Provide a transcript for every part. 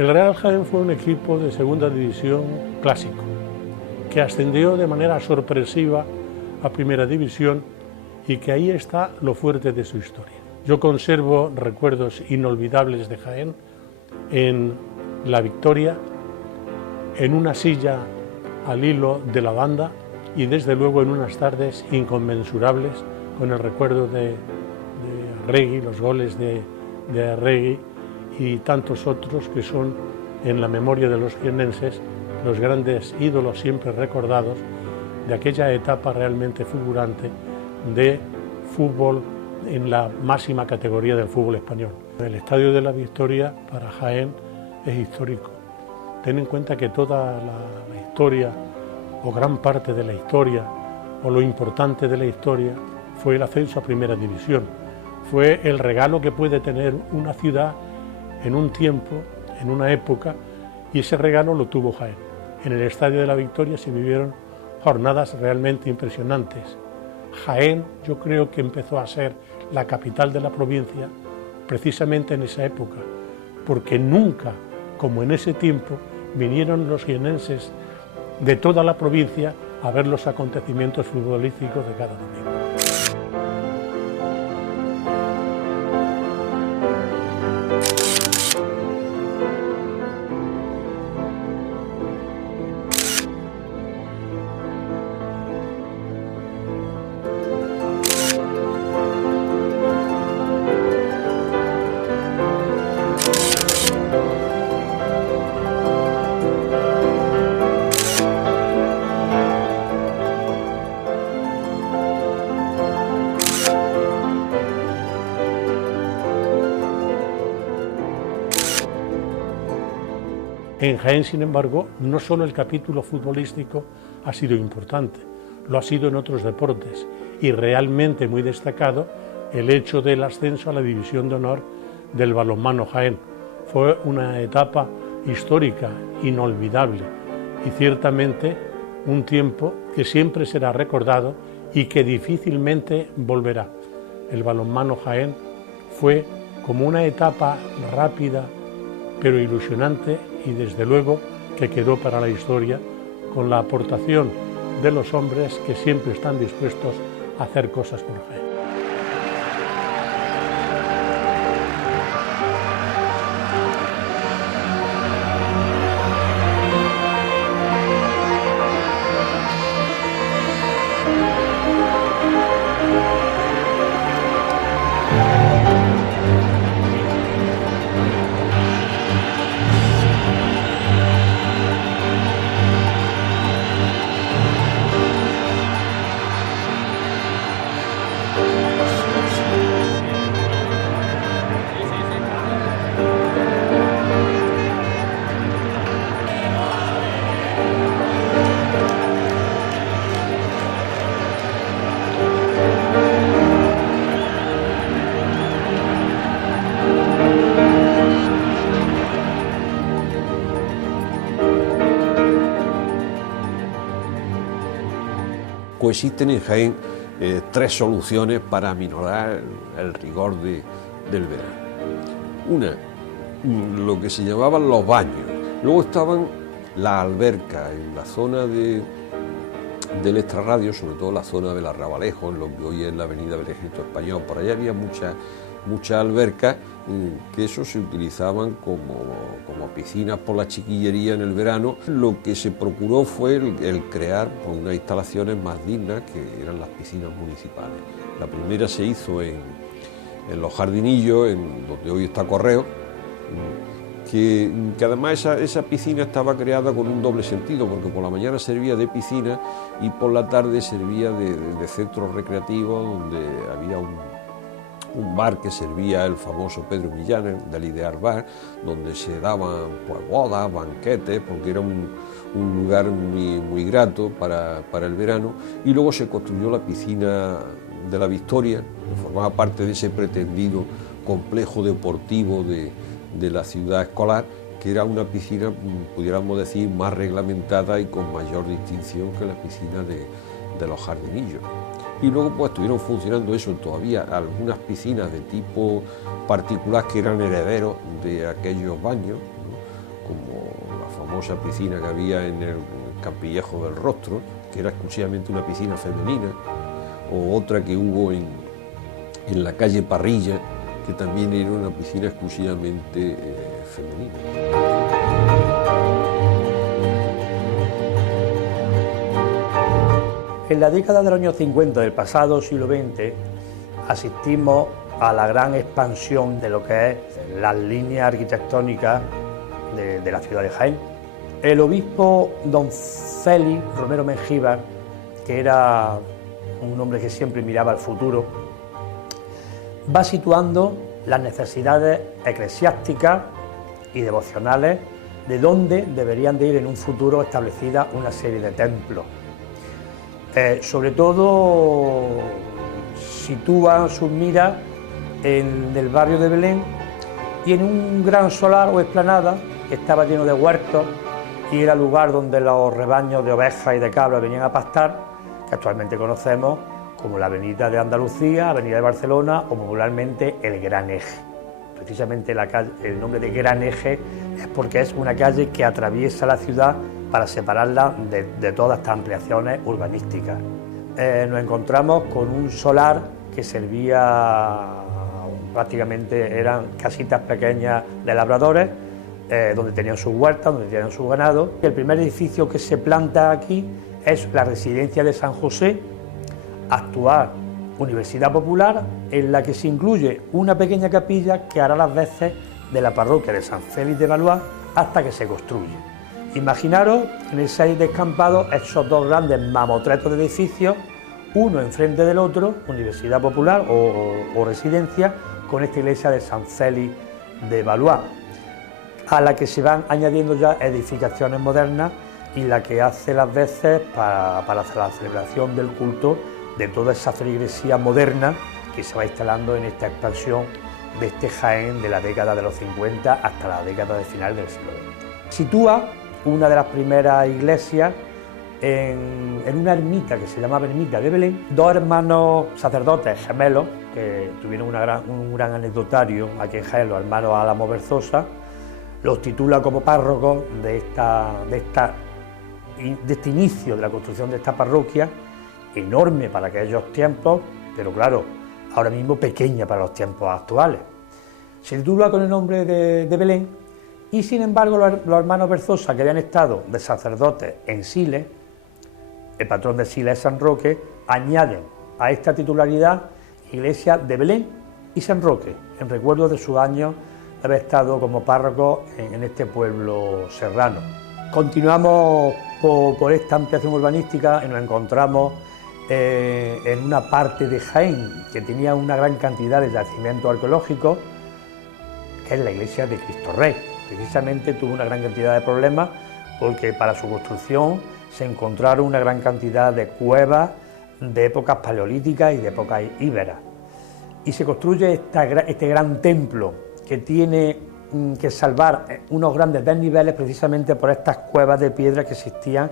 El Real Jaén fue un equipo de segunda división clásico, que ascendió de manera sorpresiva a primera división y que ahí está lo fuerte de su historia. Yo conservo recuerdos inolvidables de Jaén en la victoria, en una silla al hilo de la banda y desde luego en unas tardes inconmensurables con el recuerdo de Arregui, los goles de Arregui y tantos otros que son en la memoria de los jiennenses los grandes ídolos siempre recordados de aquella etapa realmente fulgurante de fútbol en la máxima categoría del fútbol español. El Estadio de la Victoria para Jaén es histórico. Ten en cuenta que toda la historia o gran parte de la historia o lo importante de la historia fue el ascenso a primera división. Fue el regalo que puede tener una ciudad en un tiempo, en una época, y ese regalo lo tuvo Jaén. En el Estadio de la Victoria se vivieron jornadas realmente impresionantes. Jaén yo creo que empezó a ser la capital de la provincia precisamente en esa época, porque nunca, como en ese tiempo, vinieron los jiennenses de toda la provincia a ver los acontecimientos futbolísticos de cada domingo. En Jaén, sin embargo, no solo el capítulo futbolístico ha sido importante, lo ha sido en otros deportes y realmente muy destacado el hecho del ascenso a la División de Honor del balonmano Jaén. Fue una etapa histórica, inolvidable y ciertamente un tiempo que siempre será recordado y que difícilmente volverá. El balonmano Jaén fue como una etapa rápida pero ilusionante y desde luego que quedó para la historia con la aportación de los hombres que siempre están dispuestos a hacer cosas por Jaén. Coexisten en Jaén tres soluciones para aminorar el rigor del verano. Una, lo que se llamaban los baños. Luego estaban las albercas en la zona del extrarradio, sobre todo la zona del Arrabalejo, en lo que hoy es la avenida del Ejército Español. Por allá había muchas albercas que eso se utilizaban como piscinas por la chiquillería en el verano. Lo que se procuró fue el crear unas instalaciones más dignas, que eran las piscinas municipales. La primera se hizo en Los Jardinillos, en donde hoy está Correo, que además esa piscina estaba creada con un doble sentido, porque por la mañana servía de piscina y por la tarde servía de centro recreativo, donde había un bar que servía el famoso Pedro Millán, del Idear Bar, donde se daban pues, bodas, banquetes, porque era un lugar muy grato para el verano. Y luego se construyó la piscina de la Victoria, que formaba parte de ese pretendido complejo deportivo de la ciudad escolar, que era una piscina, pudiéramos decir, más reglamentada y con mayor distinción que la piscina de Los Jardinillos. Y luego pues estuvieron funcionando eso todavía algunas piscinas de tipo particular que eran herederos de aquellos baños, ¿no? famosa piscina que había en el Campillejo del Rostro, que era exclusivamente una piscina femenina, o otra que hubo en la calle Parrilla, que también era una piscina exclusivamente femenina. En la década de los años 50 del pasado siglo XX asistimos a la gran expansión de lo que es las líneas arquitectónicas de la ciudad de Jaén. El obispo don Félix Romero Mengíbar, que era un hombre que siempre miraba al futuro, va situando las necesidades eclesiásticas y devocionales de dónde deberían de ir en un futuro establecidas una serie de templos. Sobre todo sitúa sus miras en el barrio de Belén y en un gran solar o explanada que estaba lleno de huertos y era el lugar donde los rebaños de ovejas y de cabras venían a pastar, que actualmente conocemos como la Avenida de Andalucía, Avenida de Barcelona o popularmente el Gran Eje. Precisamente el nombre de Gran Eje es porque es una calle que atraviesa la ciudad para separarla de todas estas ampliaciones urbanísticas. Nos encontramos con un solar que servía, prácticamente eran casitas pequeñas de labradores, donde tenían sus huertas, donde tenían su ganado. El primer edificio que se planta aquí es la residencia de San José, actual Universidad Popular, en la que se incluye una pequeña capilla que hará las veces de la parroquia de San Félix de Valois hasta que se construye. Imaginaros en ese aire descampado esos dos grandes mamotretos de edificios, uno enfrente del otro, Universidad Popular o residencia, con esta iglesia de San Félix de Valois, a la que se van añadiendo ya edificaciones modernas y la que hace las veces para la celebración del culto de toda esa feligresía moderna que se va instalando en esta expansión de este Jaén de la década de los 50 hasta la década de final del siglo XX. Sitúa una de las primeras iglesias en una ermita que se llamaba Ermita de Belén, dos hermanos sacerdotes gemelos que tuvieron un gran anecdotario aquí en Jaén, los hermanos Álamo Berzosa, los titula como párrocos de este inicio de la construcción de esta parroquia, enorme para aquellos tiempos, pero claro, ahora mismo pequeña para los tiempos actuales. Se titula con el nombre de Belén y sin embargo los hermanos Berzosa, que habían estado de sacerdotes en Siles, el patrón de Siles es San Roque, añaden a esta titularidad iglesia de Belén y San Roque, en recuerdo de sus años de haber estado como párroco en este pueblo serrano. Continuamos por esta ampliación urbanística y nos encontramos en una parte de Jaén que tenía una gran cantidad de yacimientos arqueológicos, que es la iglesia de Cristo Rey. Precisamente tuvo una gran cantidad de problemas porque para su construcción se encontraron una gran cantidad de cuevas de épocas paleolíticas y de épocas íberas. Y se construye este gran templo que tiene que salvar unos grandes desniveles precisamente por estas cuevas de piedra que existían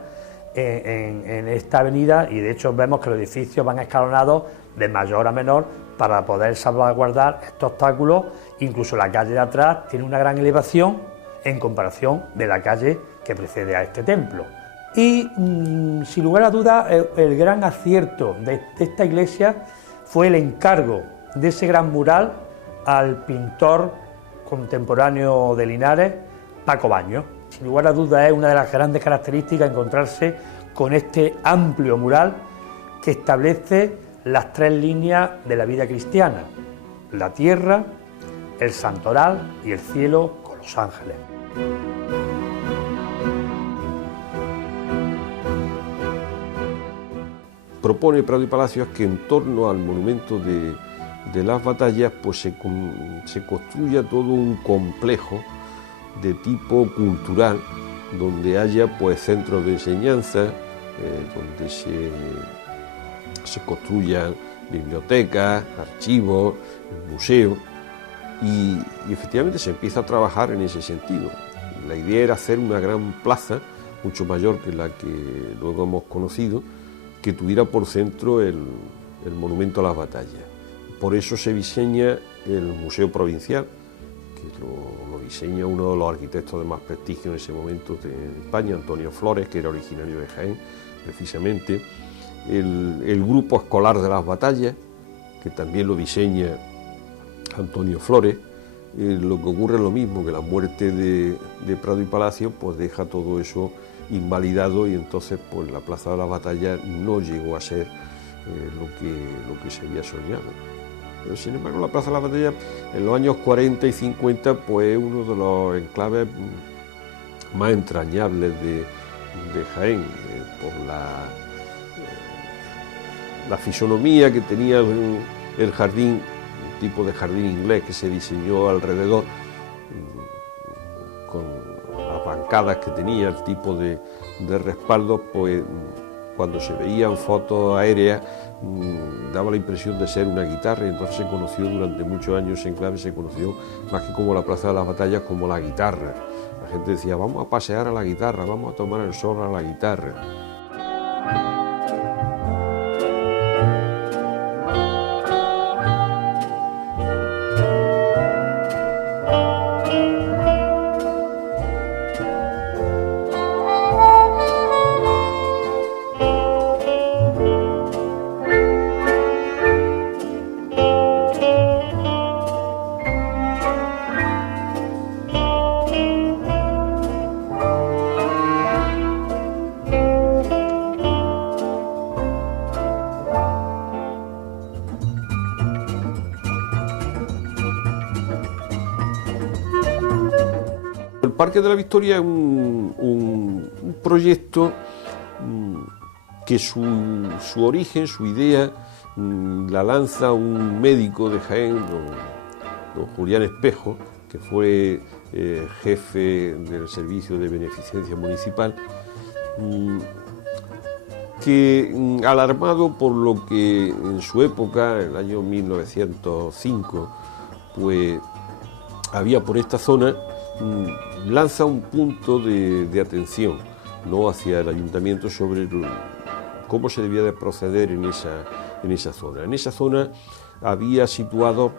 en esta avenida, y de hecho vemos que los edificios van escalonados de mayor a menor para poder salvaguardar estos obstáculos. Incluso la calle de atrás tiene una gran elevación en comparación de la calle que precede a este templo. Y sin lugar a dudas el gran acierto de esta iglesia fue el encargo de ese gran mural al pintor contemporáneo de Linares, Paco Baños. Sin lugar a dudas es una de las grandes características encontrarse con este amplio mural que establece las tres líneas de la vida cristiana: la tierra, el santoral y el cielo con los ángeles. Propone Prado y Palacios que en torno al monumento de las batallas pues se construya todo un complejo de tipo cultural, donde haya pues centros de enseñanza, donde se construyan bibliotecas, archivos, museos, y efectivamente se empieza a trabajar en ese sentido. La idea era hacer una gran plaza, mucho mayor que la que luego hemos conocido, que tuviera por centro el monumento a las batallas. Por eso se diseña el Museo Provincial, que lo diseña uno de los arquitectos de más prestigio en ese momento en España, Antonio Flores, que era originario de Jaén, precisamente. El grupo escolar de las batallas, que también lo diseña Antonio Flores. Lo que ocurre es lo mismo, que la muerte de Prado y Palacio pues deja todo eso invalidado, y entonces pues la Plaza de las Batallas no llegó a ser lo que se había soñado. Pero sin embargo la Plaza de las Batallas en los años 40 y 50 pues es uno de los enclaves más entrañables de Jaén, por la fisonomía que tenía el jardín, un tipo de jardín inglés que se diseñó alrededor, con las bancadas que tenía, el tipo de respaldo, pues cuando se veían fotos aéreas daba la impresión de ser una guitarra, y entonces se conoció durante muchos años ese enclave, se conoció más que como la Plaza de las Batallas, como la guitarra. La gente decía, vamos a pasear a la guitarra, vamos a tomar el sol a la guitarra. El Parque de la Victoria es un proyecto que su origen, su idea, la lanza un médico de Jaén, don Julián Espejo, que fue jefe del Servicio de Beneficencia Municipal, que alarmado por lo que en su época, en el año 1905, pues había por esta zona, lanza un punto de atención, ¿no?, hacia el ayuntamiento sobre cómo se debía de proceder en esa zona. En esa zona había situado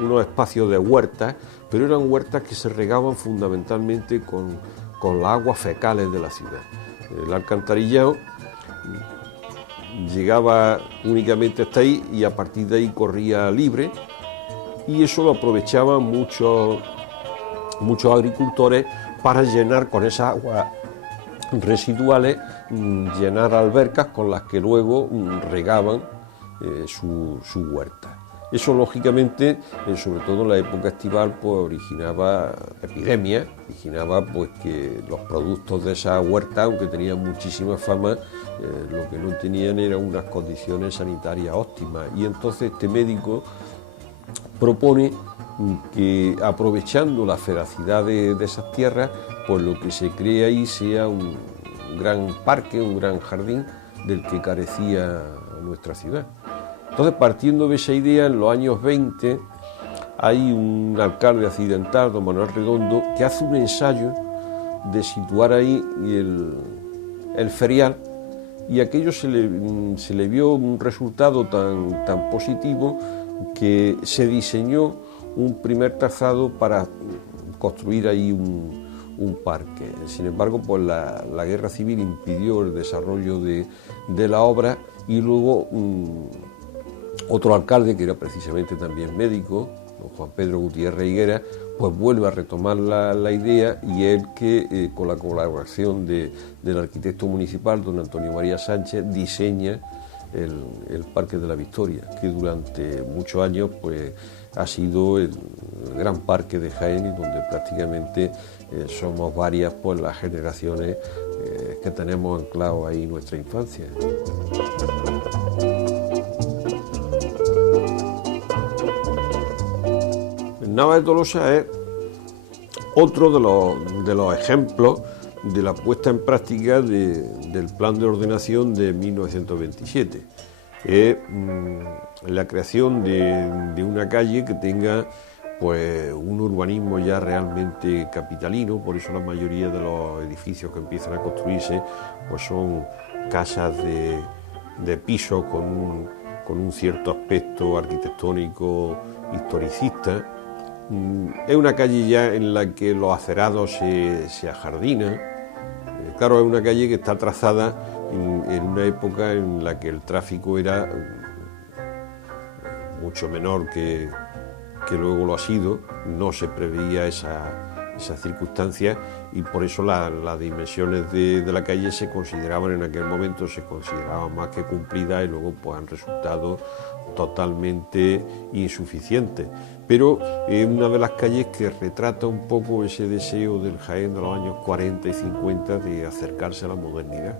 unos espacios de huertas, pero eran huertas que se regaban fundamentalmente con las aguas fecales de la ciudad. El alcantarillado llegaba únicamente hasta ahí y a partir de ahí corría libre, y eso lo aprovechaban muchos agricultores para llenar con esas aguas residuales, llenar albercas con las que luego regaban su huerta. Eso lógicamente, sobre todo en la época estival, pues originaba epidemias, originaba pues que los productos de esa huerta, aunque tenían muchísima fama, lo que no tenían eran unas condiciones sanitarias óptimas, y entonces este médico propone que, aprovechando la feracidad de esas tierras, pues lo que se cree ahí sea un gran parque, un gran jardín del que carecía nuestra ciudad. Entonces, partiendo de esa idea, en los años 20 hay un alcalde accidental, don Manuel Redondo, que hace un ensayo de situar ahí el ferial, y aquello se le vio un resultado tan positivo que se diseñó un primer trazado para construir ahí un parque. Sin embargo, pues la guerra civil impidió el desarrollo de la obra, y luego otro alcalde, que era precisamente también médico, don Juan Pedro Gutiérrez Higuera, pues vuelve a retomar la idea, y él que con la colaboración del arquitecto municipal, don Antonio María Sánchez, diseña el Parque de la Victoria, que durante muchos años pues ha sido el gran parque de Jaén, y donde prácticamente somos varias pues las generaciones que tenemos anclado ahí nuestra infancia. Nava de Tolosa es otro de los ejemplos de la puesta en práctica del plan de ordenación de 1927. Es la creación de una calle que tenga pues un urbanismo ya realmente capitalino. Por eso la mayoría de los edificios que empiezan a construirse pues son casas de piso con con un cierto aspecto arquitectónico historicista. Es una calle ya en la que los acerados se ajardinan. Claro, es una calle que está trazada en una época en la que el tráfico era mucho menor que luego lo ha sido. No se preveía esas circunstancias y por eso las dimensiones de la calle se consideraban en aquel momento, se consideraban más que cumplidas y luego pues han resultado totalmente insuficientes. Pero es una de las calles que retrata un poco ese deseo del Jaén de los años 40 y 50 de acercarse a la modernidad.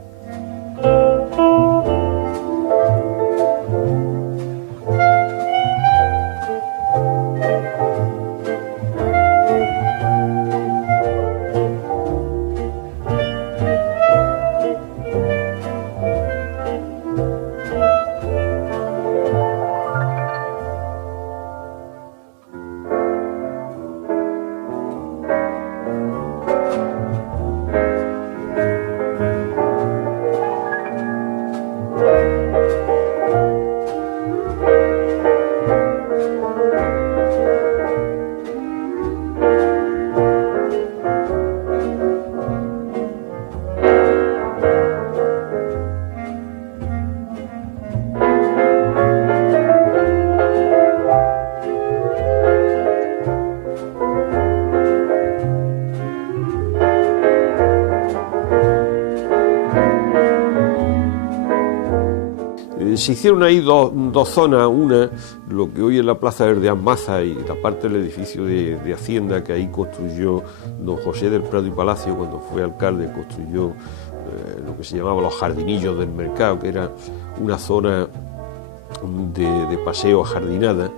Se hicieron ahí dos zonas, una, lo que hoy es la Plaza Verde Maza y la parte del edificio de Hacienda que ahí construyó don José del Prado y Palacio cuando fue alcalde, construyó lo que se llamaba los jardinillos del mercado, que era una zona de paseo ajardinada,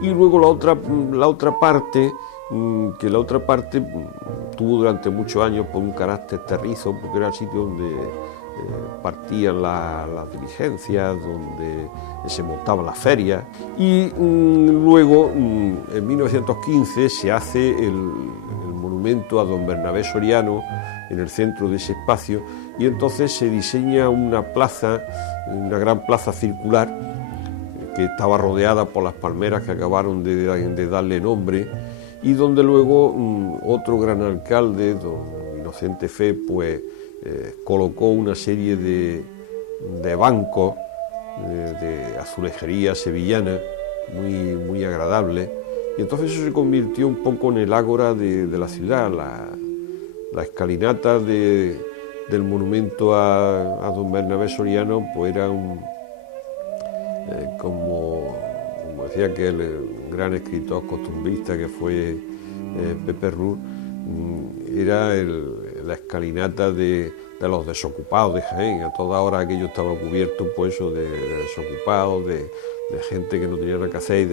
y luego la otra parte tuvo durante muchos años por un carácter terrizo, porque era el sitio donde partían las diligencias, donde se montaban las ferias, y luego en 1915 se hace el monumento a don Bernabé Soriano en el centro de ese espacio, y entonces se diseña una gran plaza circular que estaba rodeada por las palmeras que acabaron de darle nombre, y donde luego otro gran alcalde, don Inocente Fe, pues colocó una serie de bancos de azulejería sevillana muy agradable, y entonces eso se convirtió un poco en el ágora de la ciudad. La escalinata del monumento a don Bernabé Soriano pues era como decía aquel gran escritor costumbrista que fue Pepe Ruz, era la escalinata de los desocupados de Jaén. A toda hora aquello estaba cubierto pues eso de desocupados, de gente que no tenía nada que hacer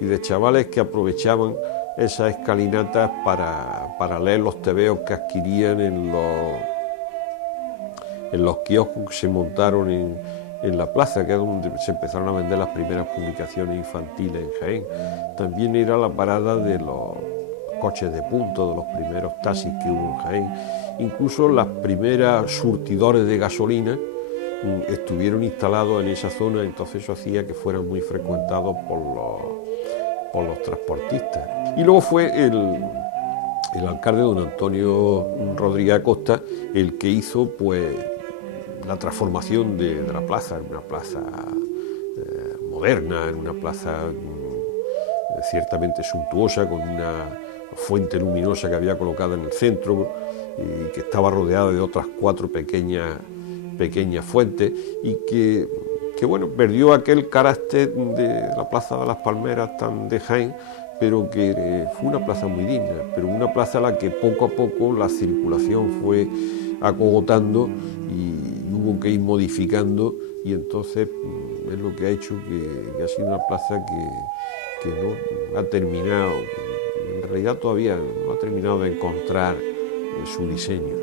y de chavales que aprovechaban esas escalinatas para leer los tebeos que adquirían en los kioscos que se montaron en la plaza, que es donde se empezaron a vender las primeras publicaciones infantiles en Jaén. También era la parada de los coches de punto, de los primeros taxis que hubo en Jaén. Incluso las primeras surtidores de gasolina estuvieron instalados en esa zona, entonces eso hacía que fueran muy frecuentados por los transportistas. Y luego fue el alcalde don Antonio Rodríguez Acosta el que hizo pues la transformación de la plaza, en una plaza moderna, en una plaza ciertamente suntuosa, con una fuente luminosa que había colocada en el centro y que estaba rodeada de otras 4 pequeñas fuentes, y que bueno, perdió aquel carácter de la Plaza de las Palmeras tan de Jaén, pero que fue una plaza muy digna, pero una plaza a la que poco a poco la circulación fue acogotando y hubo que ir modificando, y entonces es lo que ha hecho que ha sido una plaza que no ha terminado, en realidad todavía no ha terminado de encontrar su diseño.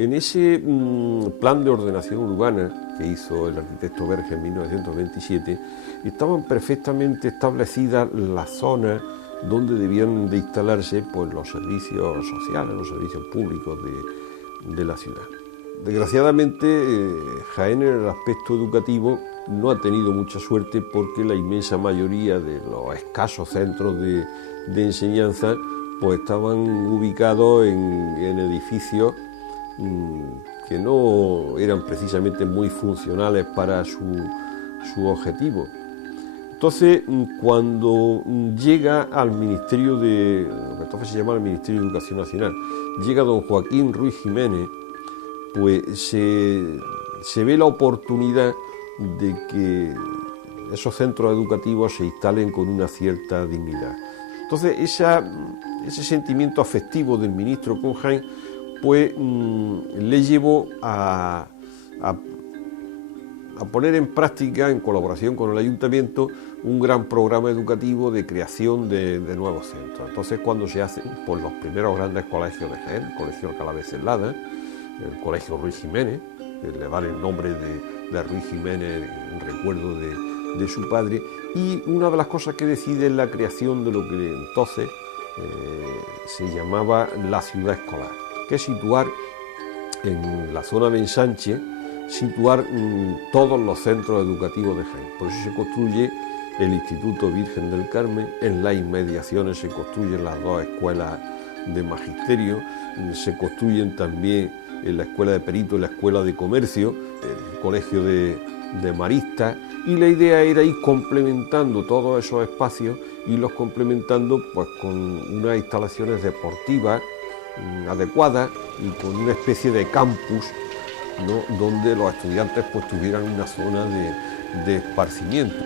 En ese plan de ordenación urbana que hizo el arquitecto Berge en 1927, estaban perfectamente establecidas las zonas donde debían de instalarse pues, los servicios sociales, los servicios públicos de la ciudad. Desgraciadamente, Jaén en el aspecto educativo no ha tenido mucha suerte porque la inmensa mayoría de los escasos centros de enseñanza pues, estaban ubicados en edificios que no eran precisamente muy funcionales para su objetivo. Entonces, cuando llega al Ministerio de, lo que entonces se llamaba el Ministerio de Educación Nacional, llega don Joaquín Ruiz Jiménez, pues se ve la oportunidad de que esos centros educativos se instalen con una cierta dignidad. Entonces, ese sentimiento afectivo del ministro con Jaén, pues le llevó a poner en práctica, en colaboración con el ayuntamiento, un gran programa educativo de creación de nuevos centros. Entonces, cuando se hacen pues, los primeros grandes colegios de Jaén, el Colegio Alcalá de Celada, el Colegio Ruiz Jiménez, que le dan el nombre de Ruiz Jiménez en recuerdo de su padre, y una de las cosas que decide es la creación de lo que entonces se llamaba la ciudad escolar, que es situar en la zona de ensanche, situar todos los centros educativos de Jaén. Por eso se construye el Instituto Virgen del Carmen, en las inmediaciones se construyen las dos escuelas de magisterio, se construyen también la escuela de peritos y la escuela de comercio, el colegio de maristas, y la idea era ir complementando todos esos espacios, irlos complementando pues, con unas instalaciones deportivas adecuadas y con una especie de campus, ¿no?, donde los estudiantes pues, tuvieran una zona de esparcimiento.